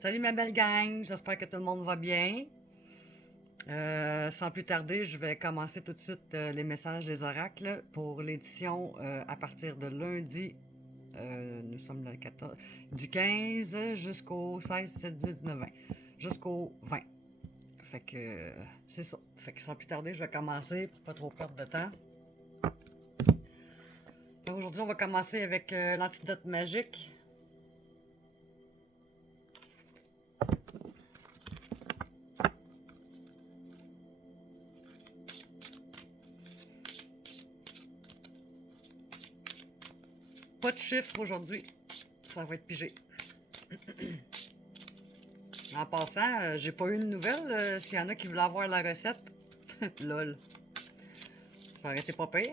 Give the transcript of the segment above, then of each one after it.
Salut ma belle gang, j'espère que tout le monde va bien. Sans plus tarder, je vais commencer tout de suite les messages des oracles pour l'édition à partir de lundi. Nous sommes le 14, du 15 jusqu'au 16, 17, 18, 19, 20. Jusqu'au 20. Fait que c'est ça. Fait que sans plus tarder, je vais commencer pour pas trop perdre de temps. Aujourd'hui, on va commencer avec l'antidote magique. Pas de chiffres aujourd'hui. Ça va être pigé. En passant, j'ai pas eu de nouvelles. S'il y en a qui voulaient avoir la recette, lol. Ça aurait été pas pire.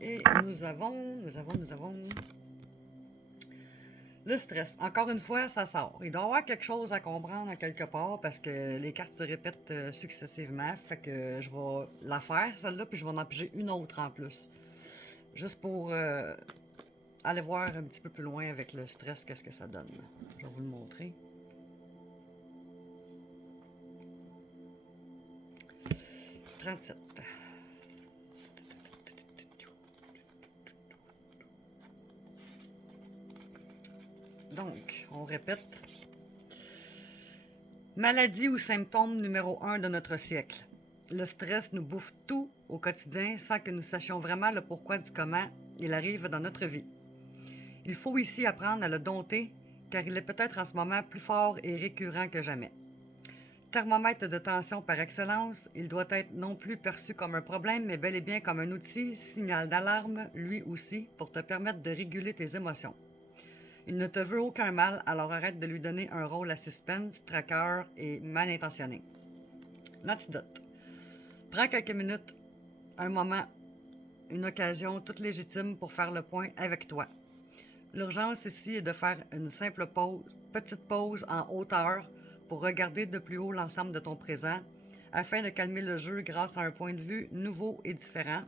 Et nous avons le stress. Encore une fois, ça sort. Il doit y avoir quelque chose à comprendre à quelque part parce que les cartes se répètent successivement. Fait que je vais la faire, celle-là, puis je vais en piger une autre en plus. Juste pour aller voir un petit peu plus loin avec le stress, qu'est-ce que ça donne. Je vais vous le montrer. « 37. Donc, on répète. Maladie ou symptôme numéro 1 de notre siècle. Le stress nous bouffe tout au quotidien sans que nous sachions vraiment le pourquoi du comment il arrive dans notre vie. Il faut ici apprendre à le dompter car il est peut-être en ce moment plus fort et récurrent que jamais. Thermomètre de tension par excellence, il doit être non plus perçu comme un problème, mais bel et bien comme un outil, signal d'alarme, lui aussi, pour te permettre de réguler tes émotions. Il ne te veut aucun mal, alors arrête de lui donner un rôle à suspense, traqueur et mal intentionné. L'antidote. Prends quelques minutes, un moment, une occasion toute légitime pour faire le point avec toi. L'urgence ici est de faire une simple pause, petite pause en hauteur pour regarder de plus haut l'ensemble de ton présent, afin de calmer le jeu grâce à un point de vue nouveau et différent,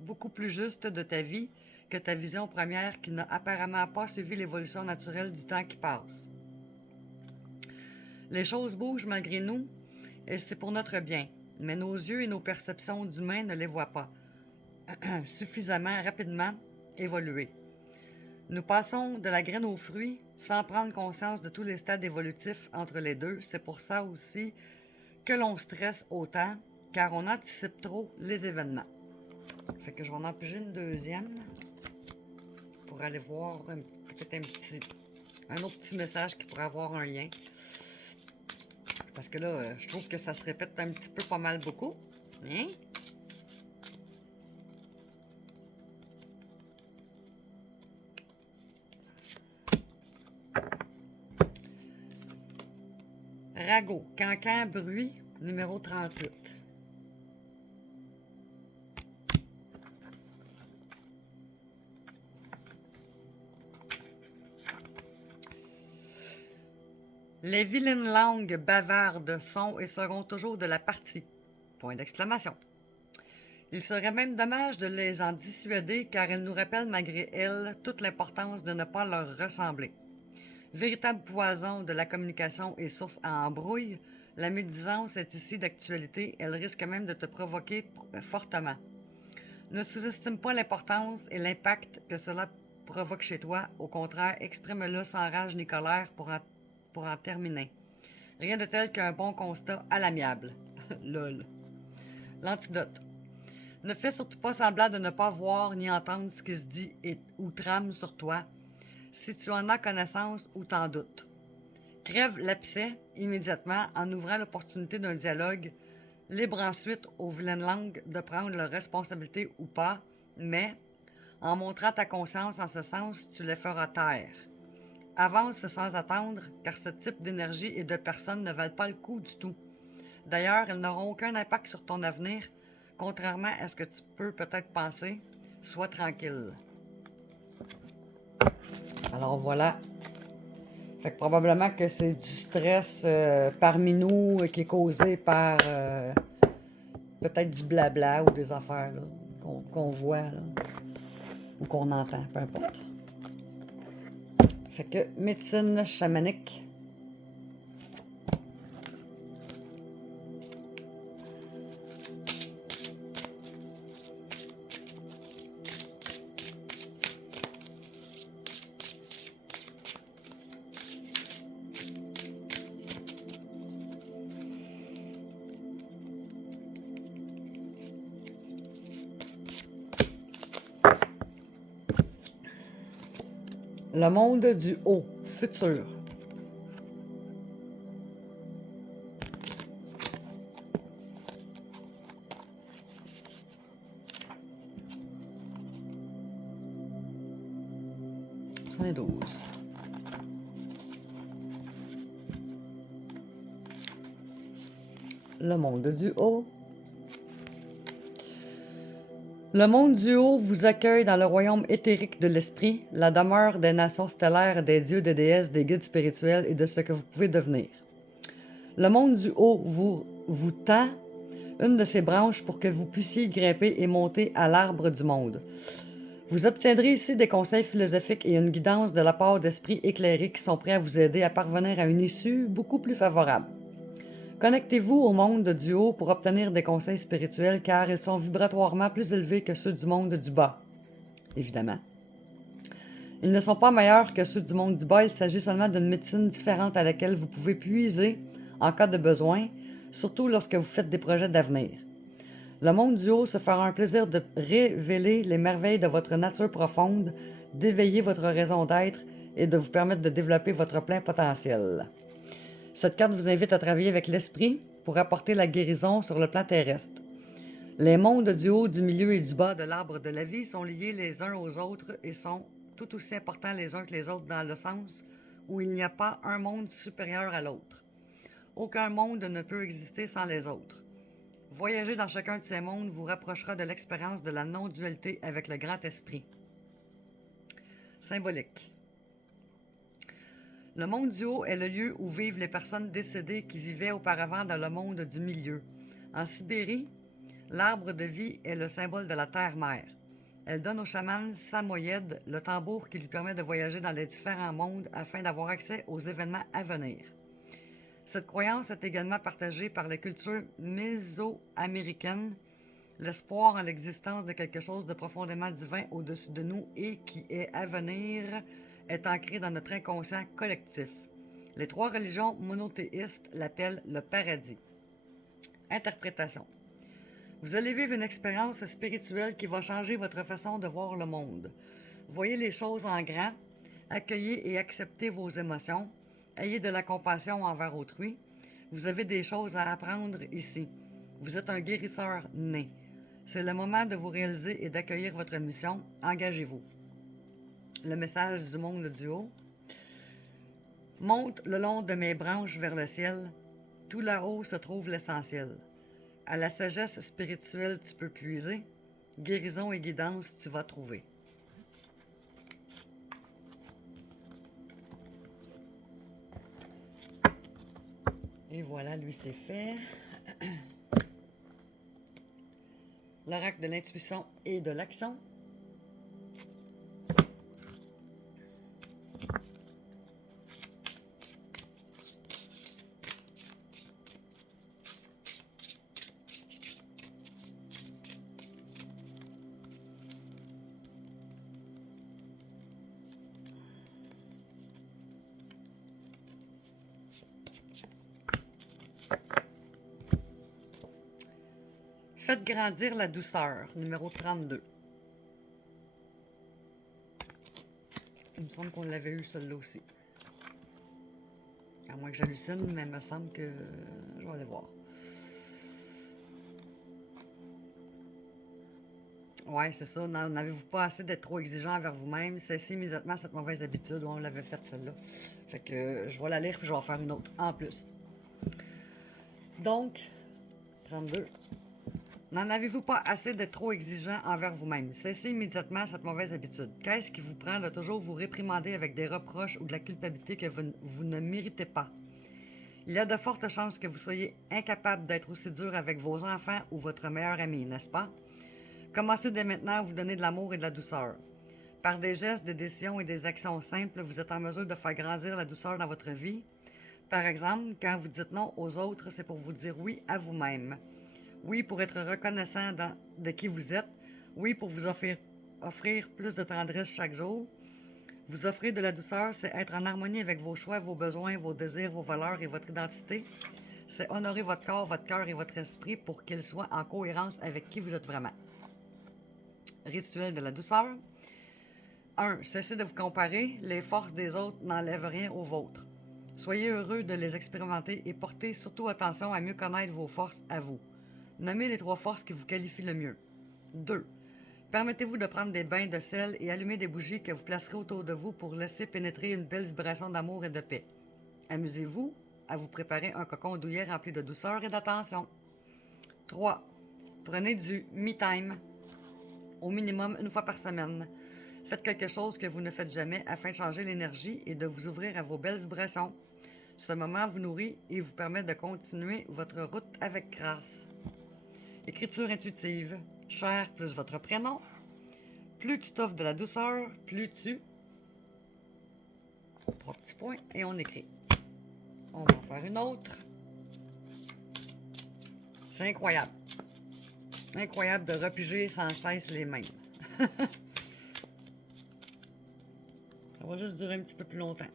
beaucoup plus juste de ta vie que ta vision première qui n'a apparemment pas suivi l'évolution naturelle du temps qui passe. Les choses bougent malgré nous, et c'est pour notre bien, mais nos yeux et nos perceptions d'humains ne les voient pas suffisamment rapidement évoluer. Nous passons de la graine au fruit sans prendre conscience de tous les stades évolutifs entre les deux. C'est pour ça aussi que l'on stresse autant, car on anticipe trop les événements. Fait que je vais en empiger une deuxième pour aller voir peut-être un autre petit message qui pourrait avoir un lien. Parce que là, je trouve que ça se répète un petit peu pas mal beaucoup. Hein? Ragot, cancan, bruit, numéro 38. Les vilaines langues bavardes sont et seront toujours de la partie. Point d'exclamation. Il serait même dommage de les en dissuader car elles nous rappellent malgré elles toute l'importance de ne pas leur ressembler. Véritable poison de la communication et source à embrouille, la médisance est ici d'actualité, elle risque même de te provoquer fortement. Ne sous-estime pas l'importance et l'impact que cela provoque chez toi, au contraire, exprime-le sans rage ni colère pour en terminer. Rien de tel qu'un bon constat à l'amiable. Lol. L'antidote. Ne fais surtout pas semblant de ne pas voir ni entendre ce qui se dit ou trame sur toi, si tu en as connaissance ou t'en doutes. Crève l'abcès immédiatement en ouvrant l'opportunité d'un dialogue, libre ensuite aux vilaines langues de prendre leur responsabilité ou pas, mais en montrant ta conscience en ce sens, tu les feras taire. Avance sans attendre, car ce type d'énergie et de personnes ne valent pas le coup du tout. D'ailleurs, elles n'auront aucun impact sur ton avenir, contrairement à ce que tu peux peut-être penser. Sois tranquille. Alors voilà. Fait que probablement que c'est du stress parmi nous qui est causé par peut-être du blabla ou des affaires là. qu'on voit, là, ou qu'on entend, peu importe. Fait que médecine chamanique. Le monde du haut, futur. C'en est 12. Le monde du haut. Le monde du haut vous accueille dans le royaume éthérique de l'esprit, la demeure des nations stellaires, des dieux, des déesses, des guides spirituels et de ce que vous pouvez devenir. Le monde du haut vous tend une de ses branches pour que vous puissiez grimper et monter à l'arbre du monde. Vous obtiendrez ici des conseils philosophiques et une guidance de la part d'esprits éclairés qui sont prêts à vous aider à parvenir à une issue beaucoup plus favorable. Connectez-vous au monde du haut pour obtenir des conseils spirituels car ils sont vibratoirement plus élevés que ceux du monde du bas. Évidemment. Ils ne sont pas meilleurs que ceux du monde du bas, il s'agit seulement d'une médecine différente à laquelle vous pouvez puiser en cas de besoin, surtout lorsque vous faites des projets d'avenir. Le monde du haut se fera un plaisir de révéler les merveilles de votre nature profonde, d'éveiller votre raison d'être et de vous permettre de développer votre plein potentiel. Cette carte vous invite à travailler avec l'esprit pour apporter la guérison sur le plan terrestre. Les mondes du haut, du milieu et du bas de l'arbre de la vie sont liés les uns aux autres et sont tout aussi importants les uns que les autres dans le sens où il n'y a pas un monde supérieur à l'autre. Aucun monde ne peut exister sans les autres. Voyager dans chacun de ces mondes vous rapprochera de l'expérience de la non-dualité avec le grand esprit. Symbolique. Le monde du haut est le lieu où vivent les personnes décédées qui vivaient auparavant dans le monde du milieu. En Sibérie, l'arbre de vie est le symbole de la terre-mère. Elle donne au chaman samoyède le tambour qui lui permet de voyager dans les différents mondes afin d'avoir accès aux événements à venir. Cette croyance est également partagée par les cultures mésoaméricaines, l'espoir en l'existence de quelque chose de profondément divin au-dessus de nous et qui est à venir est ancré dans notre inconscient collectif. Les trois religions monothéistes l'appellent le paradis. Interprétation. Vous allez vivre une expérience spirituelle qui va changer votre façon de voir le monde. Voyez les choses en grand, accueillez et acceptez vos émotions, ayez de la compassion envers autrui. Vous avez des choses à apprendre ici. Vous êtes un guérisseur né. C'est le moment de vous réaliser et d'accueillir votre mission. Engagez-vous. Le message du monde du haut. Monte le long de mes branches vers le ciel. Tout là-haut se trouve l'essentiel. À la sagesse spirituelle tu peux puiser. Guérison et guidance tu vas trouver. Et voilà, lui c'est fait. L'oracle de l'intuition et de l'action. Faites grandir la douceur, numéro 32. Il me semble qu'on l'avait eu celle-là aussi. À moins que j'hallucine, mais il me semble que je vais aller voir. Ouais, c'est ça. N'avez-vous pas assez d'être trop exigeant envers vous-même? Cessez immédiatement cette mauvaise habitude. On l'avait faite celle-là. Fait que je vais la lire puis je vais en faire une autre en plus. Donc, 32. N'en avez-vous pas assez d'être trop exigeant envers vous-même? Cessez immédiatement cette mauvaise habitude. Qu'est-ce qui vous prend de toujours vous réprimander avec des reproches ou de la culpabilité que vous ne méritez pas? Il y a de fortes chances que vous soyez incapable d'être aussi dur avec vos enfants ou votre meilleur ami, n'est-ce pas? Commencez dès maintenant à vous donner de l'amour et de la douceur. Par des gestes, des décisions et des actions simples, vous êtes en mesure de faire grandir la douceur dans votre vie. Par exemple, quand vous dites non aux autres, c'est pour vous dire oui à vous-même. Oui pour être reconnaissant de qui vous êtes. Oui pour vous offrir plus de tendresse chaque jour. Vous offrir de la douceur, c'est être en harmonie avec vos choix, vos besoins, vos désirs, vos valeurs et votre identité. C'est honorer votre corps, votre cœur et votre esprit pour qu'ils soient en cohérence avec qui vous êtes vraiment. Rituel de la douceur. 1. Cessez de vous comparer. Les forces des autres n'enlèvent rien aux vôtres. Soyez heureux de les expérimenter et portez surtout attention à mieux connaître vos forces à vous. Nommez les 3 forces qui vous qualifient le mieux. 2. Permettez-vous de prendre des bains de sel et allumer des bougies que vous placerez autour de vous pour laisser pénétrer une belle vibration d'amour et de paix. Amusez-vous à vous préparer un cocon douillet rempli de douceur et d'attention. 3. Prenez du me-time, au minimum 1 fois par semaine. Faites quelque chose que vous ne faites jamais afin de changer l'énergie et de vous ouvrir à vos belles vibrations. Ce moment vous nourrit et vous permet de continuer votre route avec grâce. Écriture intuitive. Cher plus votre prénom. Plus tu t'offres de la douceur, plus tu... 3 petits points et on écrit. On va en faire une autre. C'est incroyable. Incroyable de repiger sans cesse les mêmes. Ça va juste durer un petit peu plus longtemps.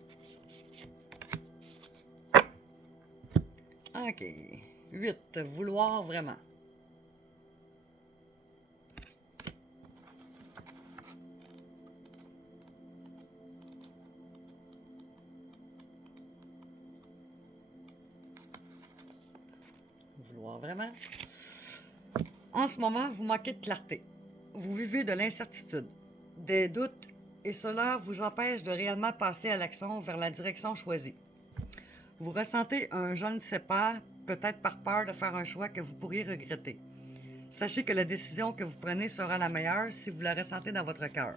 OK. 8. Vouloir vraiment. Vouloir vraiment. En ce moment, vous manquez de clarté. Vous vivez de l'incertitude, des doutes, et cela vous empêche de réellement passer à l'action vers la direction choisie. Vous ressentez un je ne sais pas, peut-être par peur de faire un choix que vous pourriez regretter. Sachez que la décision que vous prenez sera la meilleure si vous la ressentez dans votre cœur.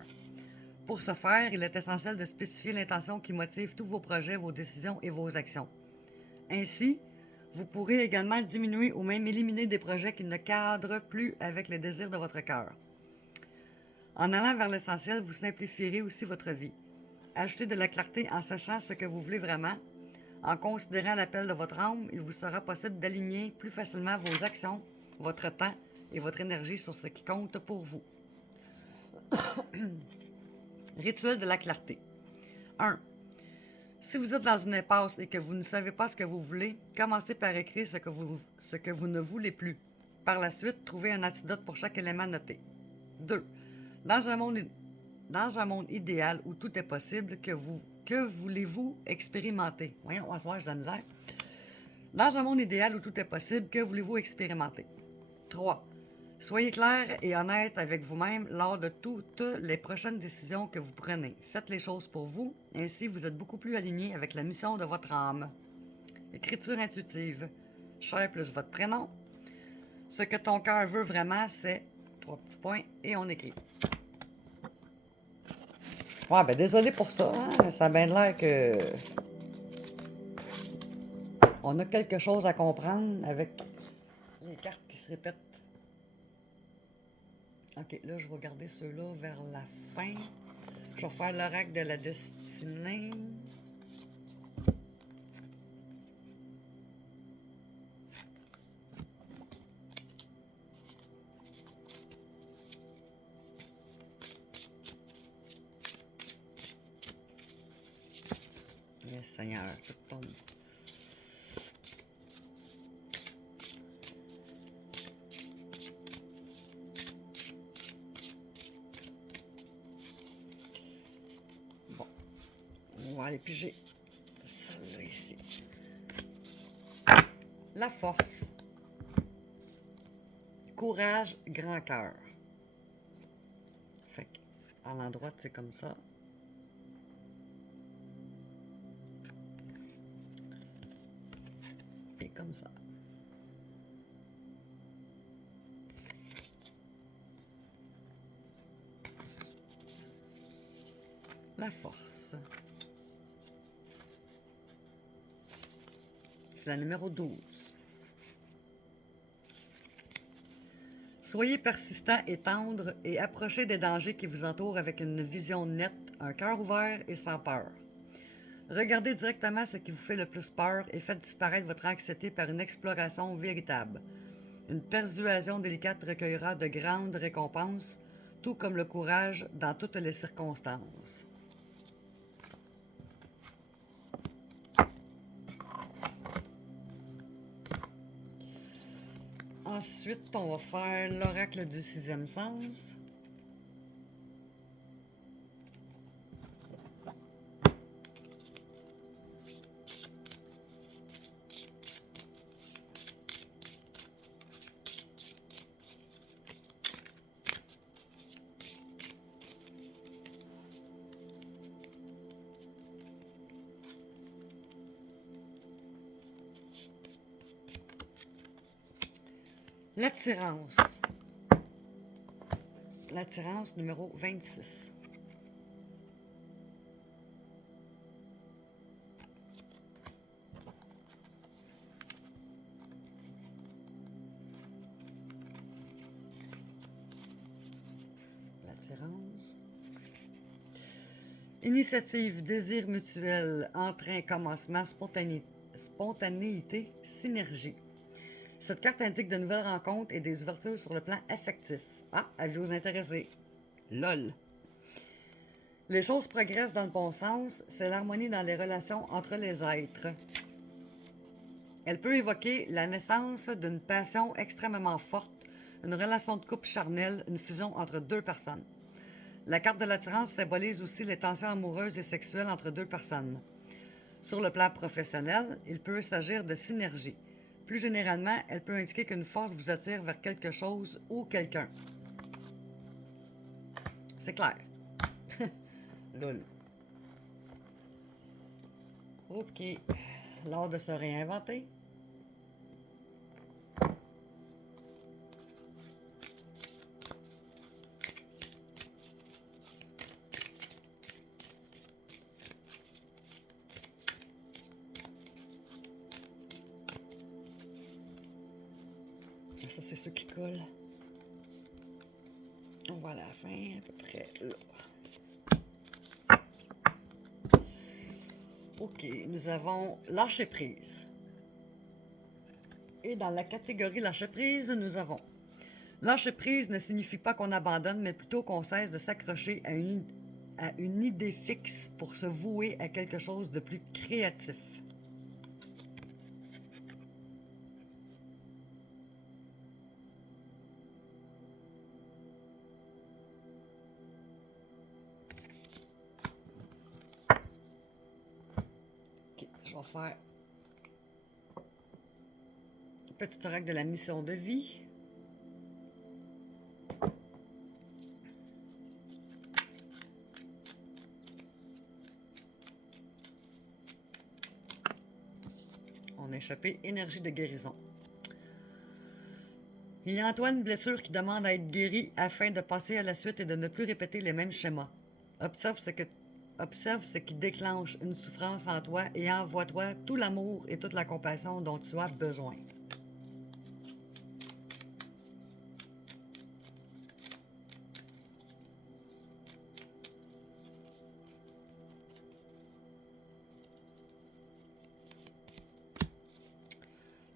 Pour ce faire, il est essentiel de spécifier l'intention qui motive tous vos projets, vos décisions et vos actions. Ainsi, vous pourrez également diminuer ou même éliminer des projets qui ne cadrent plus avec les désirs de votre cœur. En allant vers l'essentiel, vous simplifierez aussi votre vie. Ajoutez de la clarté en sachant ce que vous voulez vraiment. En considérant l'appel de votre âme, il vous sera possible d'aligner plus facilement vos actions, votre temps et votre énergie sur ce qui compte pour vous. Rituel de la clarté. 1. Si vous êtes dans une impasse et que vous ne savez pas ce que vous voulez, commencez par écrire ce que vous ne voulez plus. Par la suite, trouvez un antidote pour chaque élément noté. 2. Dans un monde idéal où tout est possible, que voulez-vous expérimenter? Voyons, à ce soir, j'ai de la misère. Dans un monde idéal où tout est possible, que voulez-vous expérimenter? 3. Soyez clair et honnête avec vous-même lors de toutes les prochaines décisions que vous prenez. Faites les choses pour vous, ainsi vous êtes beaucoup plus aligné avec la mission de votre âme. Écriture intuitive. Cher plus votre prénom. Ce que ton cœur veut vraiment, c'est 3 petits points et on écrit. Ouais, ben désolé pour ça. Hein? Ça a bien l'air que on a quelque chose à comprendre avec les cartes qui se répètent. OK, là, je vais garder ceux-là vers la fin. Je vais faire l'oracle de la destinée. Yes, Seigneur, tout tombe. Bon, on va aller piger celle-là ici. La force. Courage, grand cœur. Fait qu'à l'endroit, c'est comme ça. Et comme ça. La force. C'est la numéro 12. Soyez persistant et tendre et approchez des dangers qui vous entourent avec une vision nette, un cœur ouvert et sans peur. Regardez directement ce qui vous fait le plus peur et faites disparaître votre anxiété par une exploration véritable. Une persuasion délicate recueillera de grandes récompenses, tout comme le courage dans toutes les circonstances. Ensuite, on va faire l'oracle du sixième sens. L'attirance. L'attirance numéro 26. L'attirance. Initiative, désir mutuel, entrain, commencement, spontanéité, synergie. Cette carte indique de nouvelles rencontres et des ouvertures sur le plan affectif. Ah, avez-vous intéressé? LOL. Les choses progressent dans le bon sens, c'est l'harmonie dans les relations entre les êtres. Elle peut évoquer la naissance d'une passion extrêmement forte, une relation de couple charnelle, une fusion entre deux personnes. La carte de l'attirance symbolise aussi les tensions amoureuses et sexuelles entre deux personnes. Sur le plan professionnel, il peut s'agir de synergie. Plus généralement, elle peut indiquer qu'une force vous attire vers quelque chose ou quelqu'un. C'est clair. Lol. OK. L'art de se réinventer. Ça, c'est ceux qui collent. On va à la fin, à peu près là. OK, nous avons lâcher prise. Et dans la catégorie lâcher prise, nous avons lâcher prise ne signifie pas qu'on abandonne, mais plutôt qu'on cesse de s'accrocher à une idée fixe pour se vouer à quelque chose de plus créatif. OK, je vais faire un petit oracle de la mission de vie. On a échappé énergie de guérison. Il y a en toi une blessure qui demande à être guérie afin de passer à la suite et de ne plus répéter les mêmes schémas. Observe ce qui déclenche une souffrance en toi et envoie-toi tout l'amour et toute la compassion dont tu as besoin.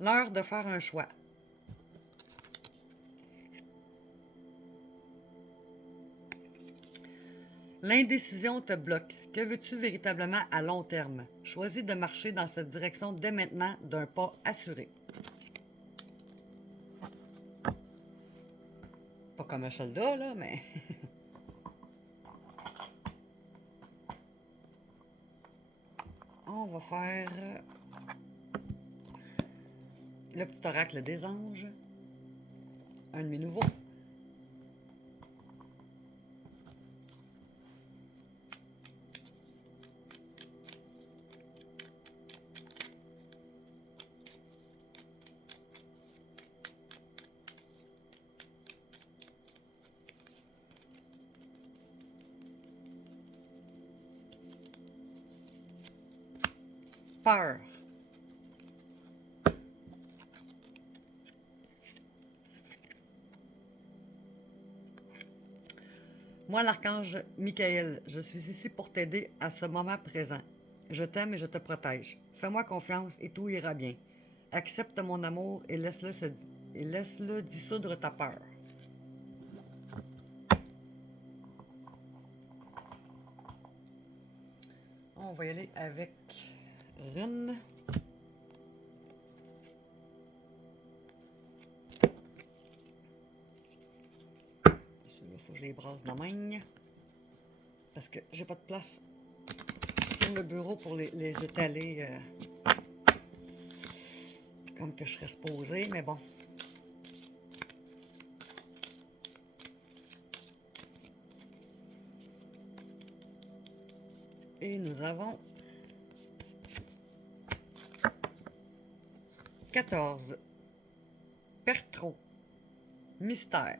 L'heure de faire un choix. L'indécision te bloque. Que veux-tu véritablement à long terme? Choisis de marcher dans cette direction dès maintenant d'un pas assuré. Pas comme un soldat, là, mais... On va faire le petit oracle des anges. Un de mes nouveaux. Peur. Moi, l'archange Michael, je suis ici pour t'aider à ce moment présent. Je t'aime et je te protège. Fais-moi confiance et tout ira bien. Accepte mon amour et laisse-le dissoudre ta peur. On va y aller avec Rune. Ceux-là, il faut que je les brasse de main. Parce que j'ai pas de place sur le bureau pour les étaler comme que je serais supposé, mais bon. Et nous avons 14. Pertro. Mystère.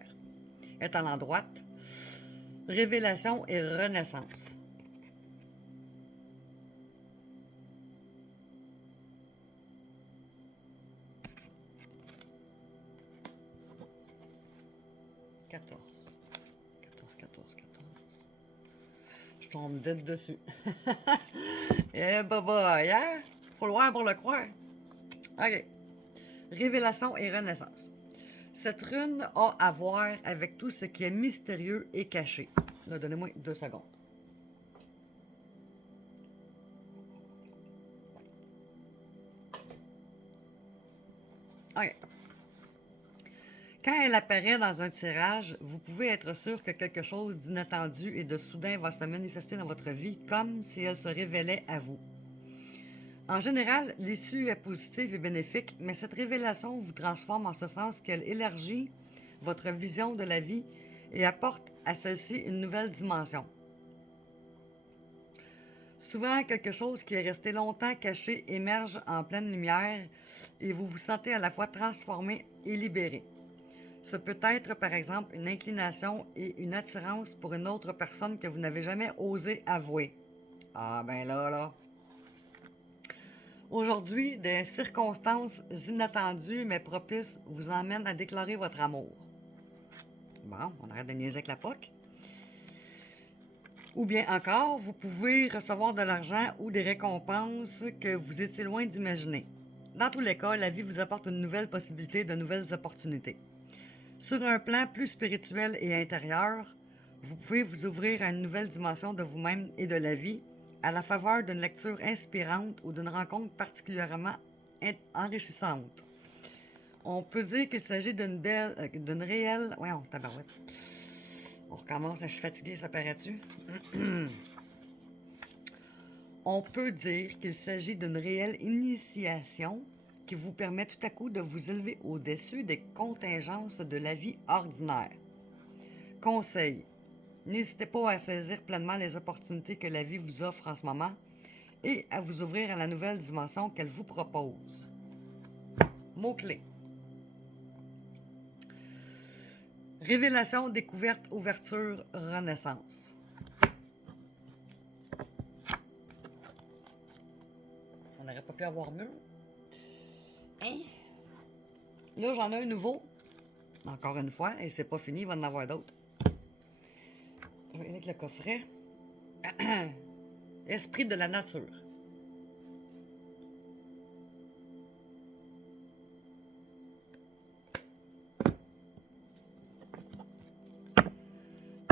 Étalon droite. Révélation et renaissance. Je tombe dead dessus. Eh, baba, hein? Faut le voir pour le croire. OK. Révélation et renaissance. Cette rune a à voir avec tout ce qui est mystérieux et caché. Là, donnez-moi 2 secondes. OK. Quand elle apparaît dans un tirage, vous pouvez être sûr que quelque chose d'inattendu et de soudain va se manifester dans votre vie comme si elle se révélait à vous. En général, l'issue est positive et bénéfique, mais cette révélation vous transforme en ce sens qu'elle élargit votre vision de la vie et apporte à celle-ci une nouvelle dimension. Souvent, quelque chose qui est resté longtemps caché émerge en pleine lumière et vous vous sentez à la fois transformé et libéré. Ce peut être, par exemple, une inclination et une attirance pour une autre personne que vous n'avez jamais osé avouer. Ah ben là. Aujourd'hui, des circonstances inattendues mais propices vous emmènent à déclarer votre amour. Bon, on arrête de niaiser avec la POC. Ou bien encore, vous pouvez recevoir de l'argent ou des récompenses que vous étiez loin d'imaginer. Dans tous les cas, la vie vous apporte une nouvelle possibilité, de nouvelles opportunités. Sur un plan plus spirituel et intérieur, vous pouvez vous ouvrir à une nouvelle dimension de vous-même et de la vie à la faveur d'une lecture inspirante ou d'une rencontre particulièrement enrichissante. On peut dire qu'il s'agit d'une réelle... Ouais, tabarouette. On recommence, je suis fatiguée, ça paraît-tu? On peut dire qu'il s'agit d'une réelle initiation qui vous permet tout à coup de vous élever au-dessus des contingences de la vie ordinaire. Conseil. N'hésitez pas à saisir pleinement les opportunités que la vie vous offre en ce moment et à vous ouvrir à la nouvelle dimension qu'elle vous propose. Mots-clés. Révélation, découverte, ouverture, renaissance. On n'aurait pas pu avoir mieux. Hein? Là, j'en ai un nouveau. Encore une fois, et c'est pas fini, il va en avoir d'autres. Je vais avec le coffret. Esprit de la nature.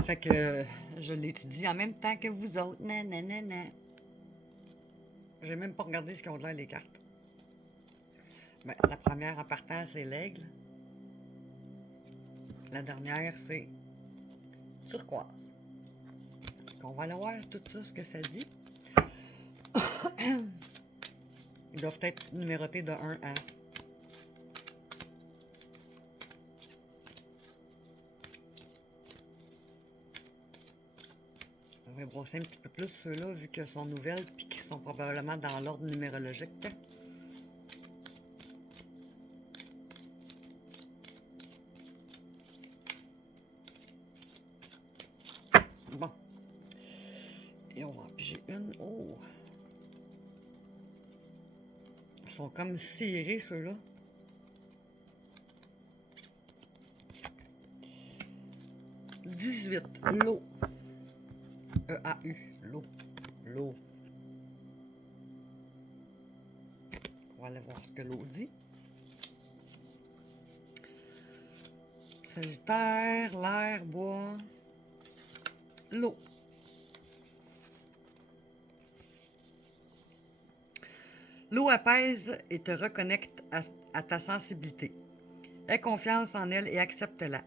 Fait que je l'étudie en même temps que vous autres. Nanana. J'ai même pas regardé ce qu'ils ont de l'air les cartes. Ben, la première en partant, c'est l'aigle. La dernière, c'est turquoise. Donc, on va aller voir tout ça, ce que ça dit. Ils doivent être numérotés de 1 à... On va brosser un petit peu plus ceux-là, vu qu'ils sont nouvelles et qu'ils sont probablement dans l'ordre numérologique. Bon. Et on va en piger une. Oh! Ils sont comme serrés, ceux-là. « 18, l'eau. E-A-U, l'eau. L'eau. On va aller voir ce que l'eau dit. Sagittaire, l'air, bois, l'eau. L'eau apaise et te reconnecte à ta sensibilité. Aie confiance en elle et accepte-la.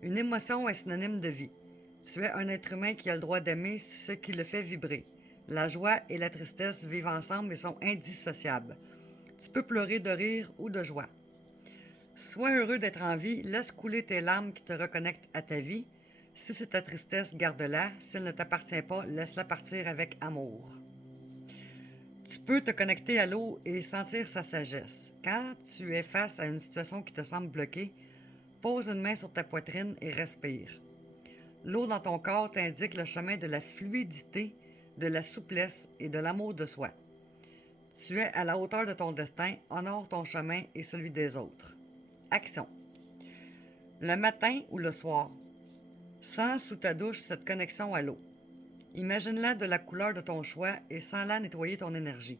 Une émotion est synonyme de vie. Tu es un être humain qui a le droit d'aimer ce qui le fait vibrer. La joie et la tristesse vivent ensemble et sont indissociables. Tu peux pleurer de rire ou de joie. Sois heureux d'être en vie, laisse couler tes larmes qui te reconnectent à ta vie. Si c'est ta tristesse, garde-la. S'il ne t'appartient pas, laisse-la partir avec amour. Tu peux te connecter à l'eau et sentir sa sagesse. Quand tu es face à une situation qui te semble bloquée, pose une main sur ta poitrine et respire. L'eau dans ton corps t'indique le chemin de la fluidité, de la souplesse et de l'amour de soi. Tu es à la hauteur de ton destin, honore ton chemin et celui des autres. Action. Le matin ou le soir, sens sous ta douche cette connexion à l'eau. Imagine-la de la couleur de ton choix et sens-la nettoyer ton énergie.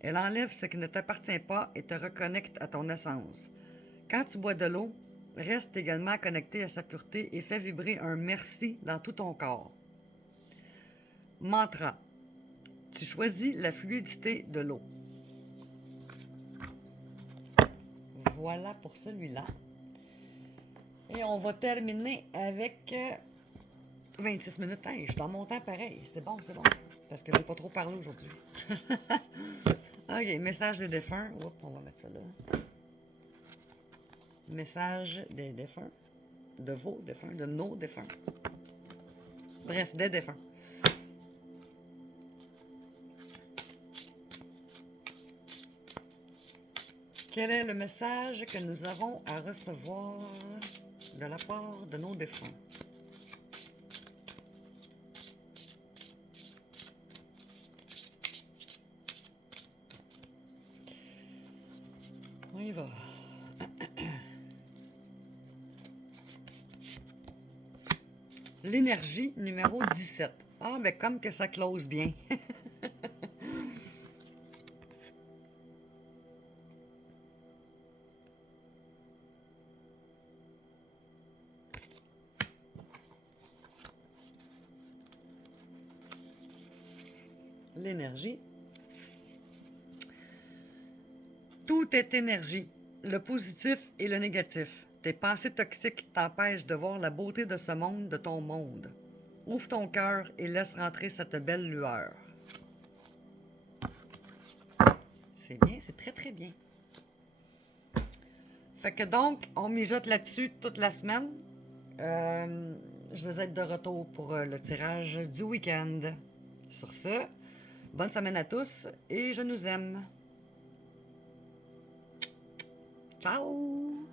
Elle enlève ce qui ne t'appartient pas et te reconnecte à ton essence. Quand tu bois de l'eau, reste également connecté à sa pureté et fais vibrer un merci dans tout ton corps. Mantra. Tu choisis la fluidité de l'eau. Voilà pour celui-là. Et on va terminer avec 26 minutes. Hey, je suis dans mon temps pareil. C'est bon, c'est bon. Parce que j'ai pas trop parlé aujourd'hui. OK, message des défunts. Oups, on va mettre ça là. Message des défunts. De vos défunts, de nos défunts. Bref, des défunts. Quel est le message que nous avons à recevoir de la part de nos défunts? On y va. L'énergie numéro 17. Ah, ben comme que ça close bien. L'énergie. Tout est énergie, le positif et le négatif. Tes pensées toxiques t'empêchent de voir la beauté de ce monde, de ton monde. Ouvre ton cœur et laisse rentrer cette belle lueur. C'est bien, c'est très très bien. Fait que donc, on mijote là-dessus toute la semaine. Je vais être de retour pour le tirage du week-end. Sur ce, bonne semaine à tous et je nous aime. Ciao!